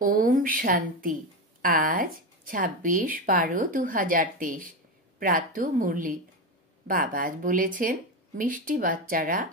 ওম শান্তি। আজ 26/12/2023 প্রাতঃ মুরলি। বাবা আজ বলেছেন, মিষ্টি বাচ্চারা,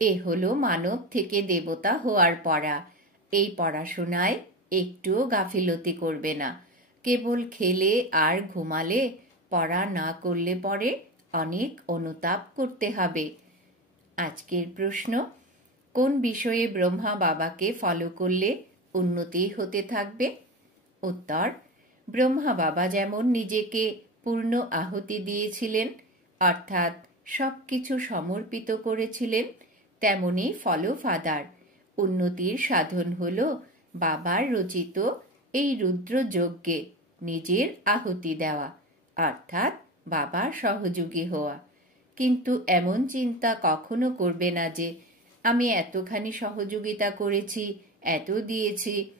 এ হলো মানব থেকে দেবতা হওয়ার পড়া। এই পড়াশোনায় একটুও গাফিলতি করবে না। কেবল খেলে আর ঘুমালে, পড়া না করলে পরে অনেক অনুতাপ করতে হবে। আজকের প্রশ্ন, কোন বিষয়ে ব্রহ্মা বাবাকে ফলো করলে উন্নতি হতে থাকবে? উত্তর, ব্রহ্মা বাবা যেমন নিজেকে পূর্ণ আহুতি দিয়েছিলেন, অর্থাৎ সবকিছু সমর্পিত করেছিলেন, তেমনি ফলো ফাদার। উন্নতির সাধন হল বাবার রচিত এই রুদ্র যজ্ঞে নিজের আহুতি দেওয়া, অর্থাৎ বাবার সহযোগী হওয়া। কিন্তু এমন চিন্তা কখনো করবে না যে আমি এতখানি সহযোগিতা করেছি, এত দিয়েছি।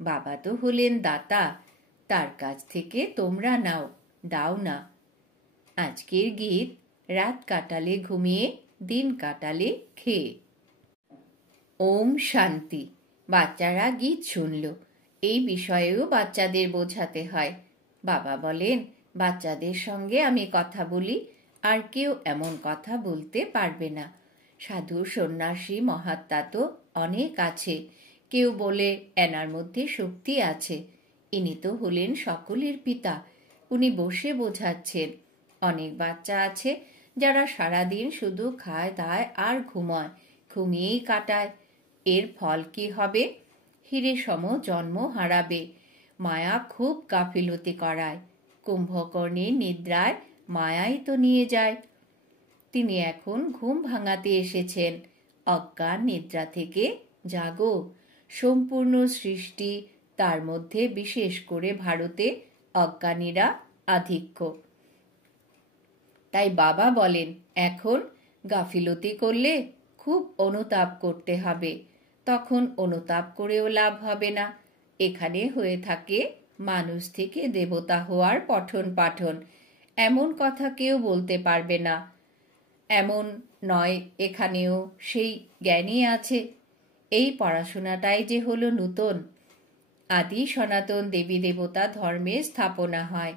বাবা তো হলেন দাতা, তার কাছ থেকে তোমরা নাও, দাও না। আজকের গীত, রাত কাটালে ঘুমিয়ে, দিন কাটালে খেয়ে। ওম শান্তি। বাচ্চারা গীত শুনল। এই বিষয়েও বাচ্চাদের বোঝাতে হয়। বাবা বলেন, বাচ্চাদের সঙ্গে আমি কথা বলি, আর কেউ এমন কথা বলতে পারবে না। সাধু সন্ন্যাসী মহাত্মা তো অনেক আছে। কেউ বলে এনার মধ্যে শক্তি আছে। ইনি তো হলেন সকলের পিতা, উনি বসে বোঝাচ্ছেন। অনেক বাচ্চা আছে যারা সারাদিন শুধু খায় দায় আর ঘুমায়, ঘুমিয়েই কাটায়। এর ফল কি হবে? হিরে সম জন্ম হারাবে। মায়া খুব গাফিলতি করায়। কুম্ভকর্ণের নিদ্রায় মায়াই তো নিয়ে যায়। তিনি এখন ঘুম ভাঙাতে এসেছেন। অজ্ঞান নিদ্রা থেকে জাগো। সম্পূর্ণ সৃষ্টি, তার মধ্যে বিশেষ করে ভারতে অজ্ঞানীরা আধিক্য। তাই বাবা বলেন, এখন গাফিলতি করলে খুব অনুতাপ করতে হবে। তখন অনুতাপ করেও লাভ হবে না। এখানে হয়ে থাকে মানুষ থেকে দেবতা হওয়ার পঠন পাঠন। এমন কথা কেউ বলতে পারবে না। এমন নয় এখানেও সেই জ্ঞানই আছে। এই পড়াশোনাটাই যে হলো নূতন। আদি সনাতন দেবী দেবতা ধর্মের স্থাপনা হয়।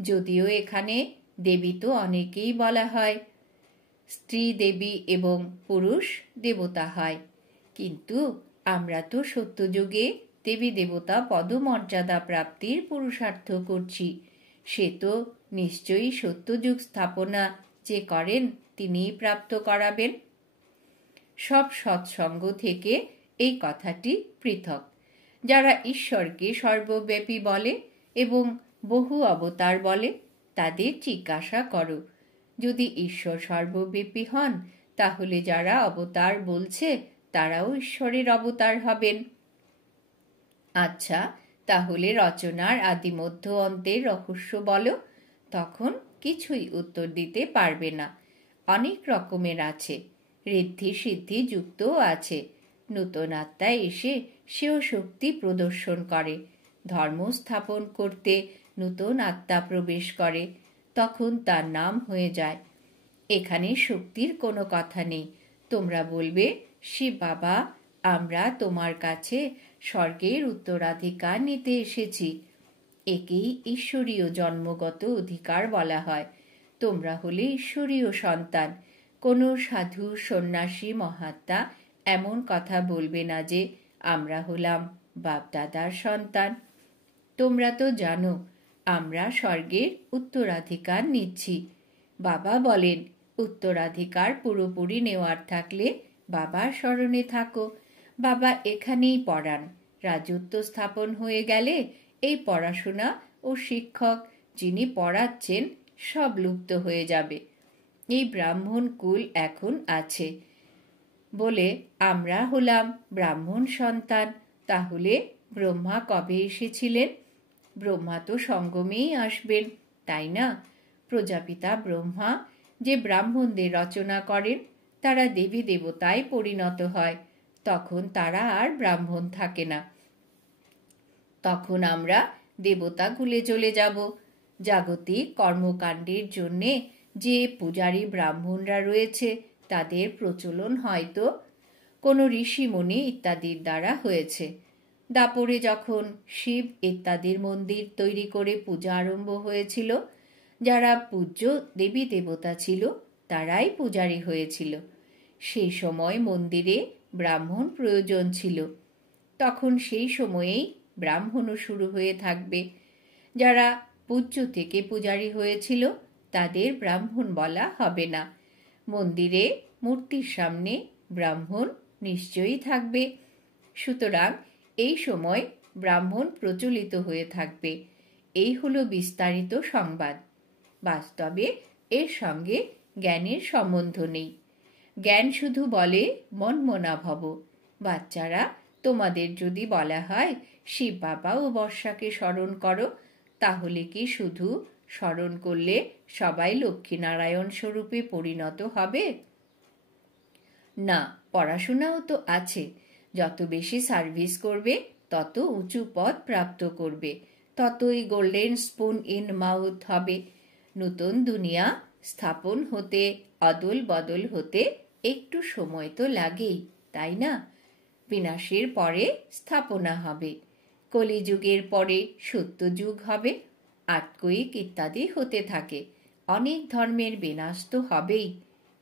যদিও এখানে দেবী তো অনেকেই বলা হয়, স্ত্রী দেবী এবং পুরুষ দেবতা হয়। কিন্তু আমরা তো সত্যযুগে দেবী দেবতা পদমর্যাদা প্রাপ্তির পুরুষার্থ করছি। সে তো নিশ্চয়ই সত্যযুগ স্থাপনা যে করেন তিনিই প্রাপ্ত করাবেন। সব সৎসঙ্গ থেকে এই কথাটি পৃথক। যারা ঈশ্বরকে সর্বব্যাপী বলে এবং বহু অবতার বলে, তাদের জিজ্ঞাসা করো, যদি ঈশ্বর সর্বব্যাপী হন, তাহলে যারা অবতার বলছে তারাও ঈশ্বরের অবতার হবেন। আচ্ছা, তাহলে রচনার আদি মধ্য অন্তের রহস্য বলো। তখন কিছুই উত্তর দিতে পারবে না। অনেক রকমের আছে, ঋদ্ধি সিদ্ধি যুক্তও আছে। নূতন আত্মা এসে সেও শক্তি প্রদর্শন করে। ধর্ম স্থাপন করতে নূতন আত্মা প্রবেশ করে, তখন তার নাম হয়ে যায়। এখানে শক্তির কোনো কথা নেই। তোমরা বলবে, শিব বাবা, আমরা তোমার কাছে স্বর্গের উত্তরাধিকার নিতে এসেছি। একেই ঈশ্বরীয় জন্মগত অধিকার বলা হয়। তোমরা হলে ঈশ্বরীয় সন্তান। কোনো সাধু সন্ন্যাসী মহাত্মা এমন কথা বলবে না যে আমরা হলাম বাপদাদার সন্তান। তোমরা তো জানো আমরা স্বর্গের উত্তরাধিকার নিচ্ছি। বাবা বলেন, উত্তরাধিকার পুরোপুরি নেওয়ার থাকলে বাবার স্মরণে থাকো। বাবা এখানেই পড়ান। রাজত্ব স্থাপন হয়ে গেলে এই পড়াশোনা ও শিক্ষক যিনি পড়াচ্ছেন সব লুপ্ত হয়ে যাবে। এই ব্রাহ্মণ কুল এখন আছে বলে আমরা হলাম ব্রাহ্মণ সন্তান। তাহলে ব্রহ্মা কবে এসেছিলেন? ব্রহ্মা তো সঙ্গমেই আসবেন, তাই না? প্রজাপিতা ব্রহ্মা যে ব্রাহ্মণদের রচনা করেন, তারা দেবী দেবতায় পরিণত হয়। তখন তারা আর ব্রাহ্মণ থাকে না। তখন আমরা দেবতা কুলে চলে যাব। জাগতিক কর্মকাণ্ডের জন্যে যে পূজারী ব্রাহ্মণরা রয়েছে, তাদের প্রচলন হয়তো কোনো ঋষিমুনি ইত্যাদির দ্বারা হয়েছে। দাপরে যখন শিব ইত্যাদির মন্দির তৈরি করে পূজা আরম্ভ হয়েছিল, যারা পূজ্য দেবী দেবতা ছিল তারাই পূজারী হয়েছিল। সেই সময় মন্দিরে ব্রাহ্মণ প্রয়োজন ছিল। তখন সেই সময়েই ব্রাহ্মণও শুরু হয়ে থাকবে। যারা পূজ্য থেকে পূজারী হয়েছিল তাদের ব্রাহ্মণ বলা হবে না। মন্দিরে মূর্তির সামনে ব্রাহ্মণ নিশ্চয়ই থাকবে। সুতরাং এই সময় ব্রাহ্মণ প্রচলিত হয়ে থাকবে। এই হলো বিস্তারিত সংবাদ। বাস্তবে এর সঙ্গে জ্ঞানের সম্বন্ধ নেই। জ্ঞান শুধু বলে মনমনা ভব। বাচ্চারা, তোমাদের যদি বলা হয় শিব বাবা ও বর্ষাকে স্মরণ করো, তাহলে কি শুধু স্মরণ করলে সবাই লক্ষ্মীনারায়ণ স্বরূপে পরিণত হবে? না, পড়াশোনাও তো আছে। যত বেশি সার্ভিস করবে তত উঁচু পদ প্রাপ্ত করবে, ততই গোল্ডেন স্পুন ইন মাউথ হবে। নতুন দুনিয়া স্থাপন হতে, অদল বদল হতে একটু সময় তো লাগেই, তাই না? বিনাশের পরে স্থাপনা হবে, কলিযুগের পরে সত্যযুগ হবে, আত্মৈক ইত্যাদি হতে থাকে। অনেক ধর্মের বিনাশ তো হবেই,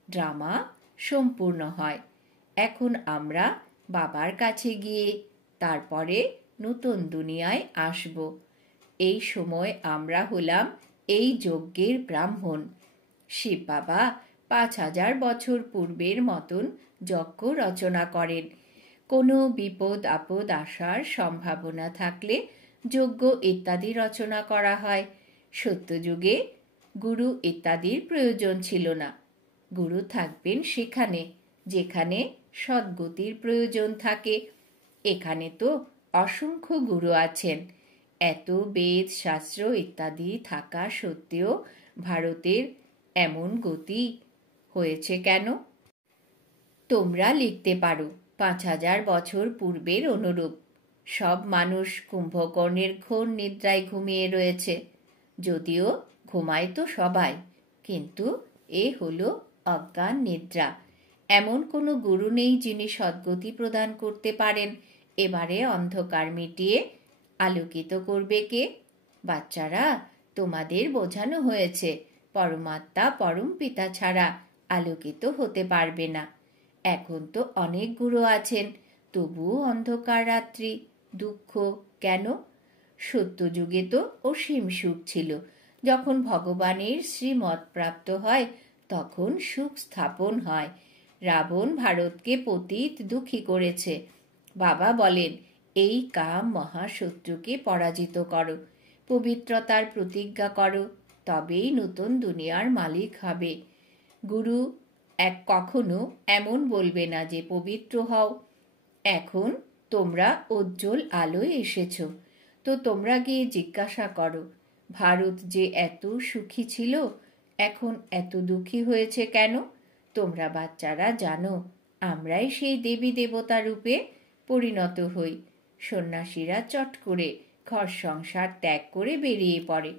ড্রামা সম্পূর্ণ হয়। এখন আমরা বাবার কাছে গিয়ে তারপরে নতুন দুনিয়ায় আসব। এই সময় আমরা হলাম এই যজ্ঞের ব্রাহ্মণ। শিব বাবা 5000 বছর পূর্বের মতন যজ্ঞ রচনা করেন। কোনো বিপদ আপদ আসার সম্ভাবনা থাকলে যজ্ঞ ইত্যাদি রচনা করা হয়। সত্যযুগে গুরু ইত্যাদির প্রয়োজন ছিল না। গুরু থাকবেন সেখানে যেখানে সদ্গতির প্রয়োজন থাকে। এখানে তো অসংখ্য গুরু আছেন। এত বেদ শাস্ত্র ইত্যাদি থাকা সত্ত্বেও ভারতের এমন গতি হয়েছে কেন? তোমরা লিখতে পারো 5000 বছর পূর্বের অনুরূপ। সব মানুষ কুম্ভকর্ণের ঘোর নিদ্রায় ঘুমিয়ে রয়েছে। যদিও ঘুমায় তো সবাই, কিন্তু এ হলো অজ্ঞান নিদ্রা। এমন কোনো গুরু নেই যিনি সদ্গতি প্রদান করতে পারেন। এবারে অন্ধকার মিটিয়ে আলোকিত করবে কে? বাচ্চারা, তোমাদের বোঝানো হয়েছে পরমাত্মা পরম পিতা ছাড়া আলোকিত হতে পারবে না। এখন তো অনেক গুরু আছেন, তবুও অন্ধকার রাত্রি, দুঃখ কেন? সত্যযুগে তো অসীম সুখ ছিল। যখন ভগবানের শ্রীমত প্রাপ্ত হয় তখন সুখ স্থাপন হয়। রাবণ ভারতকে পতিত দুঃখী করেছে। বাবা বলেন, এই কাম মহাশত্রুকে পরাজিত করো, পবিত্রতার প্রতিজ্ঞা করো, তবেই নতুন দুনিয়ার মালিক হবে। গুরু কখনো এমন বলবে না যে পবিত্র হও। এখন তোমরা উজ্জ্বল আলোয় এসেছ, তো তোমরা গিয়ে জিজ্ঞাসা করো, ভারত যে এত সুখী ছিল এখন এত দুঃখী হয়েছে কেন? তোমরা বাচ্চারা জানো আমরাই সেই দেবী দেবতা রূপে পরিণত হই। সন্ন্যাসীরা চট করে ঘর সংসার ত্যাগ করে বেরিয়ে পড়ে।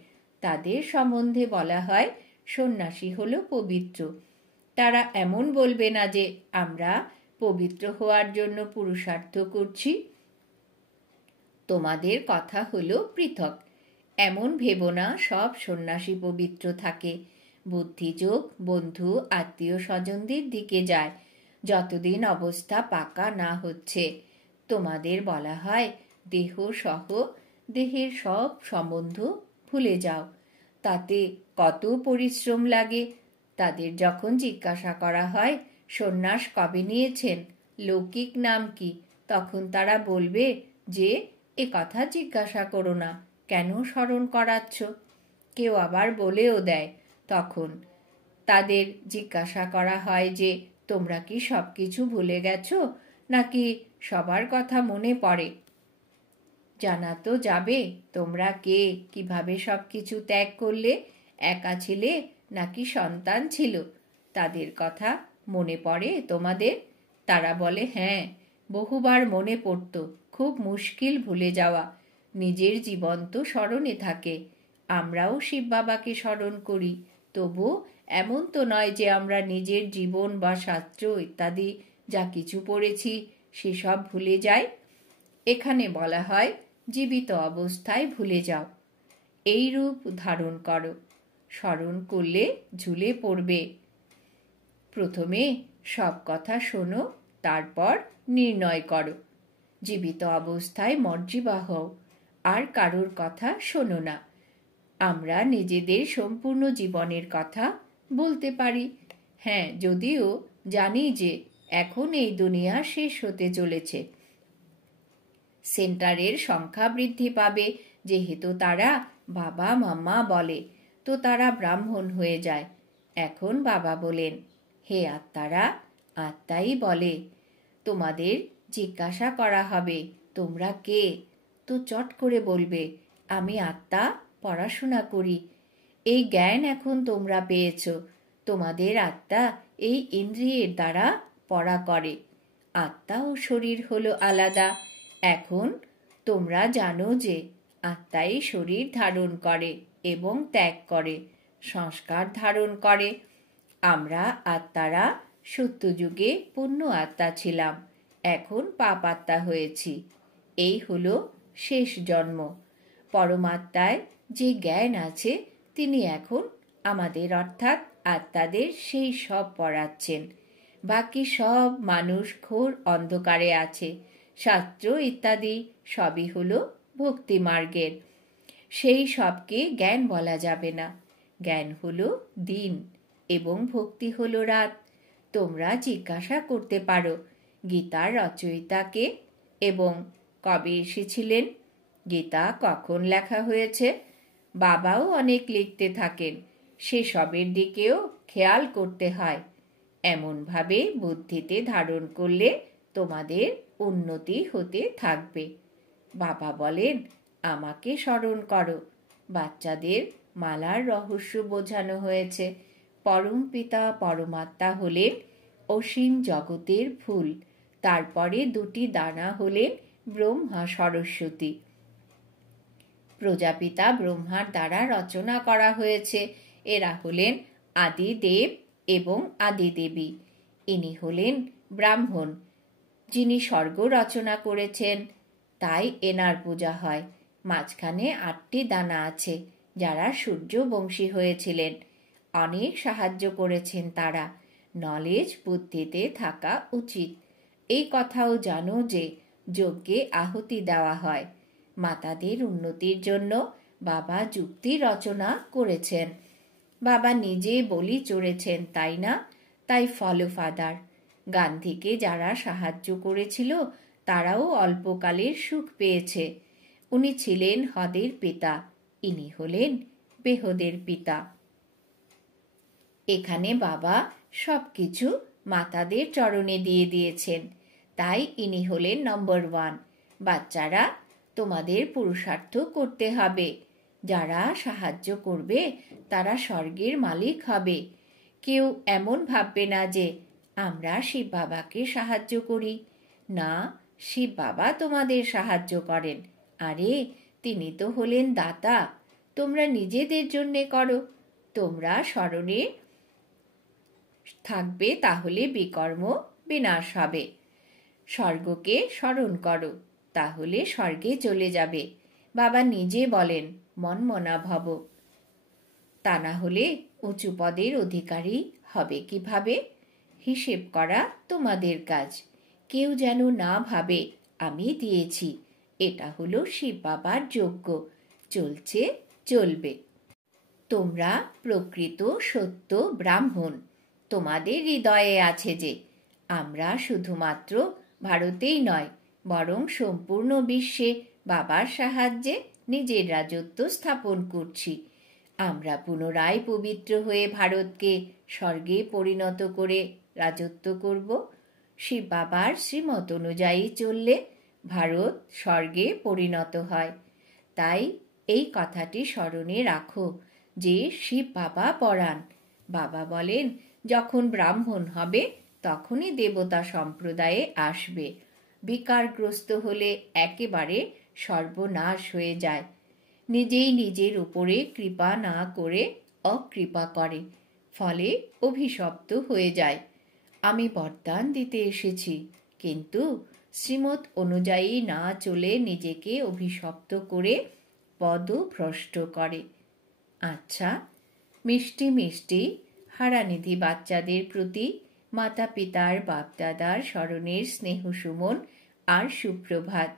তাদের সম্বন্ধে বলা হয় সন্ন্যাসী হলো পবিত্র। তারা এমন বলবে না যে আমরা পবিত্র হওয়ার জন্য পুরুষার্থ করছি। তোমাদের কথা হলো পৃথক। এমন ভেবো না সব সন্ন্যাসী পবিত্র থাকে। বুদ্ধিযোগ বন্ধু আত্মীয় স্বজনদের দিকে যায় যতদিন অবস্থা পাকা না হচ্ছে। তোমাদের বলা হয় দেহ সহ দেহের সব সম্বন্ধ ভুলে যাও। তাতে কত পরিশ্রম লাগে। তাদের যখন জিজ্ঞাসা করা হয় সন্ন্যাস কবে নিয়েছেন, লৌকিক নাম কি, তখন তারা বলবে যে এ কথা জিজ্ঞাসা করো না, কেন স্মরণ করাচ্ছ? কেউ আবার বলেও দেয় তখন তাদের জিজ্ঞাসা করা হয় যে তোমরা কি সব কিছু ভুলে গেছো নাকি সবার কথা মনে পড়ে? জানা তো যাবে তোমরা কে, কিভাবে সব কিছু ত্যাগ করলে, একা ছিলে নাকি সন্তান ছিল, তাদের কথা মনে পড়ে তোমাদের? তারা বলে হ্যাঁ, বহুবার মনে পড়তো, খুব মুশকিল ভুলে যাওয়া। নিজের জীবন তো স্মরণে থাকে। আমরাও শিব বাবাকে স্মরণ করি, তবু এমন তো নয় যে আমরা নিজের জীবন বা শাস্ত্র ইত্যাদি যা কিছু পড়েছি সেসব ভুলে যাই। এখানে বলা হয় জীবিত অবস্থায় ভুলে যাও, এই রূপ ধারণ করো, স্মরণ করলে ঝুলে পড়বে। প্রথমে সব কথা শোনো, তারপর নির্ণয় করো। জীবিত অবস্থায় মর্জিবা হও, আর কারোর কথা শোনো না। আমরা নিজেদের সম্পূর্ণ জীবনের কথা বলতে পারি। হ্যাঁ, যদিও জানি যে এখন এই দুনিয়া শেষ হতে চলেছে। সেন্টারের সংখ্যা বৃদ্ধি পাবে, যেহেতু তারা বাবা মাম্মা বলে, তো তারা ব্রাহ্মণ হয়ে যায়। এখন বাবা বলেন, হে আত্মারা, আত্মাই বলে, তোমাদের জিজ্ঞাসা করা হবে তোমরা কে? তো চট করে বলবে, আমি আত্মা, পড়াশোনা করি। এই জ্ঞান এখন তোমরা পেয়েছ। তোমাদের আত্মা এই ইন্দ্রিয়ের দ্বারা পড়া করে। আত্মা ও শরীর হলো আলাদা। এখন তোমরা জানো যে আত্মাই শরীর ধারণ করে এবং ত্যাগ করে, সংস্কার ধারণ করে। আমরা আত্মারা সত্যযুগে পুণ্য আত্মা ছিলাম, এখন পাপ আত্মা হয়েছি। এই হলো শেষ জন্ম। পরমাত্মায় যে জ্ঞান আছে তিনি এখন আমাদের অর্থাৎ আত্মাদের সেই সব পড়াচ্ছেন। বাকি সব মানুষ ঘোর অন্ধকারে আছে। শাস্ত্র ইত্যাদি সবই হলো ভক্তি মার্গের। সেই সবকে জ্ঞান বলা যাবে না। জ্ঞান হলো দিন এবং ভক্তি হলো রাত। তোমরা জিজ্ঞাসা করতে পারো গীতার রচয়িতাকে এবং কবে এসেছিলেন, গীতা কখন লেখা হয়েছে। বাবাও অনেক লিখতে থাকেন, সেসবের দিকেও খেয়াল করতে হয়। এমনভাবে বুদ্ধিতে ধারণ করলে তোমাদের উন্নতি হতে থাকবে। বাবা বলেন, আমাকে স্মরণ করো। বাচ্চাদের মালার রহস্য বোঝানো হয়েছে। পরম পিতা পরমাত্মা হলেন অসীম জগতের ফুল, তারপরে দুটি দানা হলেন ব্রহ্মা সরস্বতী। প্রজাপিতা ব্রহ্মার দ্বারা রচনা করা হয়েছে। এরা হলেন আদি দেব এবং আদি দেবী। ইনি হলেন ব্রাহ্মণ, যিনি স্বর্গ রচনা করেছেন, তাই এনার পূজা হয়। মাঝখানে 8টি দানা আছে, যারা সূর্যবংশী হয়েছিলেন। অনেক সাহায্য করেছেন তারা। নলেজ বুদ্ধিতে থাকা উচিত। এই কথাও জানো যে যজ্ঞে আহুতি দেওয়া হয়। মাতাদের উন্নতির জন্য বাবা যুক্তি রচনা করেছেন। বাবা নিজে বলি চড়েছেন, তাই না? তাই ফলো ফাদার। গান্ধীকে যারা সাহায্য করেছিল তারাও অল্পকালের সুখ পেয়েছে। উনি ছিলেন হদের পিতা, ইনি হলেন বেহদের পিতা। এখানে বাবা সবকিছু মাতাদের চরণে দিয়ে দিয়েছেন, তাই ইনি হলেন নম্বর 1। বাচ্চারা, তোমাদের পুরুষার্থ করতে হবে। যারা সাহায্য করবে তারা স্বর্গের মালিক হবে। কেউ এমন ভাববে না যে আমরা শিব বাবাকে সাহায্য করি। না, শিব বাবা তোমাদের সাহায্য করেন। আরে, তিনি তো হলেন দাতা। তোমরা নিজেদের জন্যে করো। তোমরা স্মরণে থাকবে, তাহলে বিকর্ম বিনাশ হবে। স্বর্গকে স্মরণ করো, তাহলে স্বর্গে চলে যাবে। বাবা নিজে বলেন, মনমনা ভব। তা না হলে উঁচু পদের অধিকারী হবে কিভাবে? হিসেব করা তোমাদের কাজ। কেউ যেন না ভাবে আমি দিয়েছি। এটা হলো শিব বাবার যজ্ঞ, চলছে, চলবে। তোমরা প্রকৃত সত্য ব্রাহ্মণ। তোমাদের হৃদয়ে আছে যে আমরা শুধুমাত্র ভারতেই নয়, বরং সম্পূর্ণ বিশ্বে বাবার সাহায্যে নিজের রাজত্ব স্থাপন করছি। আমরা পুনরায় পবিত্র হয়ে ভারতকে স্বর্গে পরিণত করে রাজত্ব করব। শিব বাবার শ্রীমত অনুযায়ী চললে ভারত স্বর্গে পরিণত হয়। তাই এই কথাটি স্মরণে রাখো যে শিব বাবা পড়ান। বাবা বলেন, যখন ব্রাহ্মণ হবে তখনই দেবতা সম্প্রদায়ে আসবে। বিকারগ্রস্ত হলে একেবারে সর্বনাশ হয়ে যায়। নিজেই নিজের উপরে কৃপা না করে অকৃপা করে, ফলে অভিশপ্ত হয়ে যায়। আমি বরদান দিতে এসেছি, কিন্তু শ্রীমত অনুযায়ী না চলে নিজেকে অভিশপ্ত করে পদভ্রষ্ট করে। আচ্ছা, মিষ্টি মিষ্টি হারানিধি বাচ্চাদের প্রতি মাতা পিতার বাপদাদার স্মরণের স্নেহ সুমন আর সুপ্রভাত।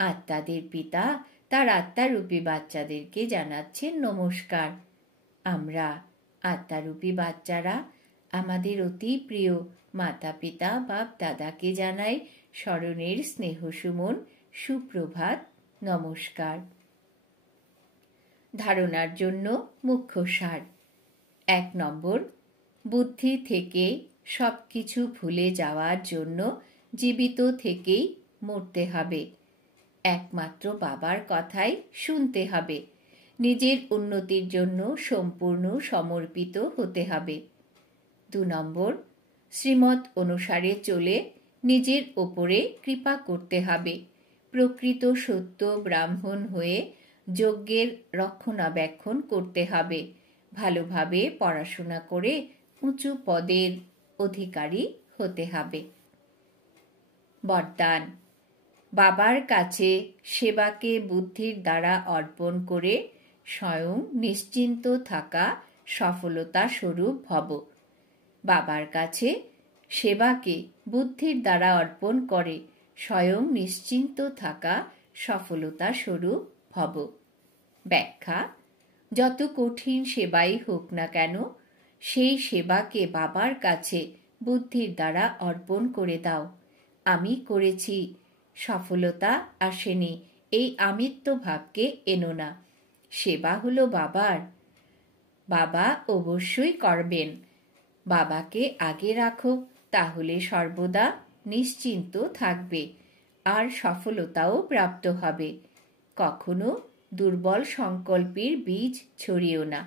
আত্মাদের পিতা তার আত্মারূপী বাচ্চাদেরকে জানাচ্ছেন নমস্কার। আমরা আত্মারূপী বাচ্চারা আমাদের অতি প্রিয় মাতা পিতা বাপ দাদাকে জানাই স্মরণের স্নেহ সুমন সুপ্রভাত নমস্কার। ধারণার জন্য মুখ্য সার। 1 নম্বর, বুদ্ধি থেকে সবকিছু ভুলে যাওয়ার জন্য জীবিত থেকেই মরতে হবে। একমাত্র বাবার কথাই শুনতে হবে। নিজের উন্নতির জন্য সম্পূর্ণ সমর্পিত হতে হবে। 2 নম্বর, শ্রীমত অনুসারে চলে নিজের ওপরে কৃপা করতে হবে। প্রকৃত সত্য ব্রাহ্মণ হয়ে যজ্ঞের রক্ষণাবেক্ষণ করতে হবে। ভালোভাবে পড়াশোনা করে উঁচু পদের অধিকারী হতে হবে। বরদান। বাবার কাছে সেবাকে বুদ্ধির দ্বারা অর্পণ করে স্বয়ং নিশ্চিন্ত থাকা সফলতা স্বরূপ ভব। বাবার কাছে সেবাকে বুদ্ধির দ্বারা অর্পণ করে স্বয়ং নিশ্চিন্ত থাকা সফলতা স্বরূপ ভব। ব্যাখ্যা। যত কঠিন সেবাই হোক না কেন, সেই সেবাকে বাবার কাছে বুদ্ধির দ্বারা অর্পণ করে দাও। আমি করেছি, সফলতা আসেনি, এই আমিত্ব ভাবকে এনো না। সেবা হলো বাবার। বাবা অবশ্যই করবেন। বাবাকে আগে রাখো, তাহলে সর্বদা নিশ্চিন্ত থাকবে আর সফলতাও প্রাপ্ত হবে। কখনো দুর্বল সংকল্পের বীজ ছড়িও না।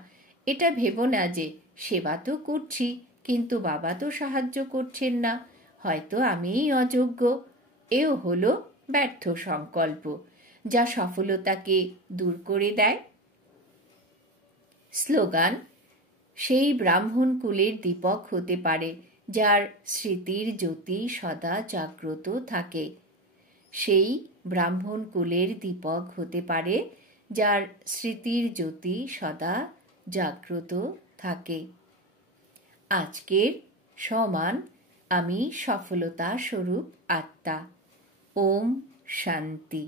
এটা ভেবো না যে সেবা তো করছি, কিন্তু বাবা তো সাহায্য করছেন না, হয়তো আমিই অযোগ্য। এও হলো ব্যর্থ সংকল্প, যা সফলতাকে দূর করে দেয়। স্লোগান। সেই ব্রাহ্মণ কুলের দীপক হতে পারে যার স্মৃতির জ্যোতি সদা জাগ্রত থাকে। সেই ব্রাহ্মণ কুলের দীপক হতে পারে যার স্মৃতির জ্যোতি সদা জাগ্রত থাকে। আজকের সমান আমি সফলতা স্বরূপ আত্মা। ওম শান্তি।